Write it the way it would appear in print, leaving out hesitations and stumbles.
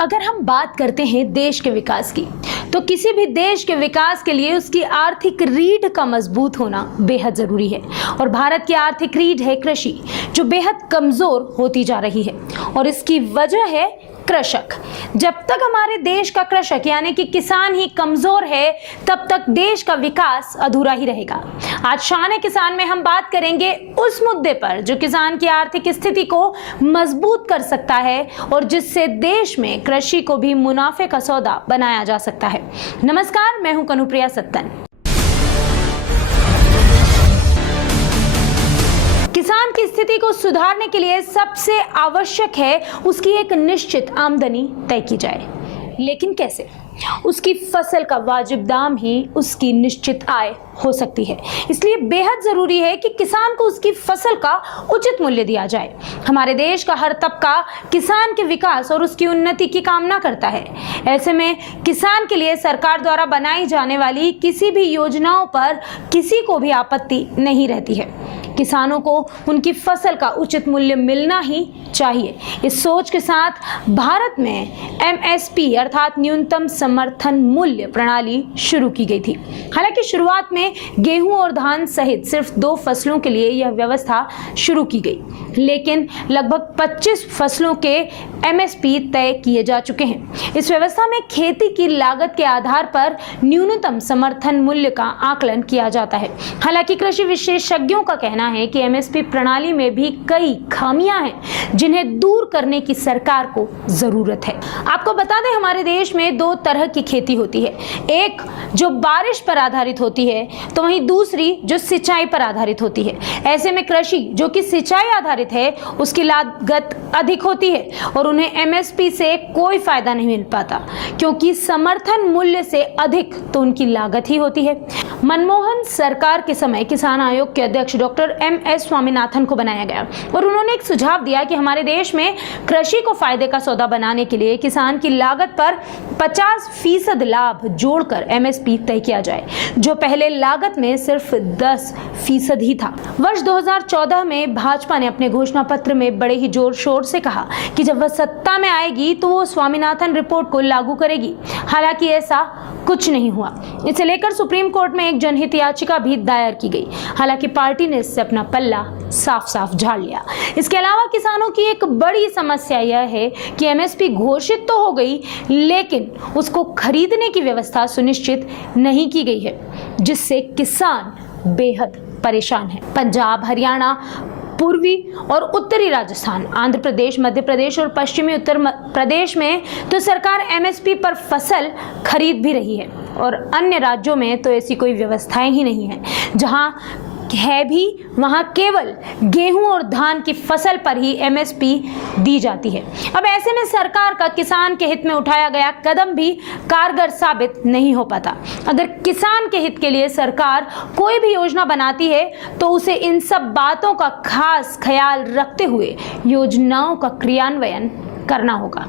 अगर हम बात करते हैं देश के विकास की, तो किसी भी देश के विकास के लिए उसकी आर्थिक रीढ़ का मजबूत होना बेहद जरूरी है। और भारत की आर्थिक रीढ़ है कृषि, जो बेहद कमजोर होती जा रही है। और इसकी वजह है कृषक। जब तक हमारे देश का कृषक यानी कि किसान ही कमजोर है, तब तक देश का विकास अधूरा ही रहेगा। आज शान किसान में हम बात करेंगे उस मुद्दे पर जो किसान की आर्थिक स्थिति को मजबूत कर सकता है और जिससे देश में कृषि को भी मुनाफे का सौदा बनाया जा सकता है। नमस्कार, मैं हूं कनुप्रिया सत्तन। किसान की स्थिति को सुधारने के लिए सबसे आवश्यक है उसकी एक निश्चित आमदनी तय की जाए। लेकिन कैसे? उसकी फसल का वाजिब दाम ही उसकी निश्चित आय हो सकती है। इसलिए बेहद जरूरी है कि किसान को उसकी फसल का उचित मूल्य दिया जाए। हमारे देश का हर तबका किसान के विकास और उसकी उन्नति की कामना करता है। ऐसे में किसान के लिए सरकार द्वारा बनाई जाने वाली किसी भी योजनाओं पर किसी को भी आपत्ति नहीं रहती है। किसानों को उनकी फसल का उचित मूल्य मिलना ही चाहिए। इस सोच के साथ भारत में एमएसपी अर्थात न्यूनतम समर्थन मूल्य प्रणाली शुरू की गई थी। हालांकि शुरुआत में गेहूं और धान सहित सिर्फ 2 फसलों के लिए यह व्यवस्था शुरू की गई, लेकिन लगभग 25 फसलों के एमएसपी तय किए जा चुके हैं। इस व्यवस्था में खेती की लागत के आधार पर न्यूनतम समर्थन मूल्य का आकलन किया जाता है। हालांकि कृषि विशेषज्ञों का कहना है कि एमएसपी प्रणाली में भी कई खामियां हैं जिन्हें दूर करने की सरकार को जरूरत है। आपको बता दें, हमारे देश में 2 तरह की खेती होती है। एक जो बारिश पर आधारित होती है, तो वहीं दूसरी जो सिंचाई पर आधारित होती है। ऐसे में कृषि जो कि सिंचाई आधारित है, उसकी लागत अधिक होती है और उन्हें एमएसपी से कोई फायदा नहीं मिल पाता, क्योंकि समर्थन मूल्य से अधिक तो उनकी लागत ही होती है। मनमोहन सरकार के समय किसान आयोग के अध्यक्ष डॉक्टर एमएस स्वामीनाथन को बनाया गया और उन्होंने एक सुझाव दिया कि हमारे देश में कृषि को फायदे का सौदा बनाने के लिए किसान की लागत पर 50% लाभ जोड़कर एमएसपी तय किया जाए, जो पहले लागत में सिर्फ 10% ही था। वर्ष 2014 में भाजपा ने अपने घोषणा पत्र में बड़े ही जोर शोर से कहा कि जब वह सत्ता में आएगी तो वो स्वामीनाथन रिपोर्ट को लागू करेगी। हालांकि ऐसा कुछ नहीं हुआ। इसे लेकर सुप्रीम कोर्ट में एक जनहित याचिका भी दायर की गई। हालांकि पार्टी ने इससे अपना पल्ला साफ साफ झाड़ लिया। इसके अलावा किसानों की एक बड़ी समस्या यह है कि एमएसपी घोषित तो हो गई, लेकिन उसको खरीदने की व्यवस्था सुनिश्चित नहीं की गई है, जिससे किसान बेहद परेशान है। पंजाब, हरियाणा, पूर्वी और उत्तरी राजस्थान, आंध्र प्रदेश, मध्य प्रदेश और पश्चिमी उत्तर प्रदेश में तो सरकार एमएसपी पर फसल खरीद भी रही है और अन्य राज्यों में तो ऐसी कोई व्यवस्थाएं ही नहीं है। जहां है भी, वहां केवल गेहूं और धान की फसल पर ही एमएसपी दी जाती है। अब ऐसे में सरकार का किसान के हित में उठाया गया कदम भी कारगर साबित नहीं हो पाता। अगर किसान के हित के लिए सरकार कोई भी योजना बनाती है तो उसे इन सब बातों का खास ख्याल रखते हुए योजनाओं का क्रियान्वयन करना होगा।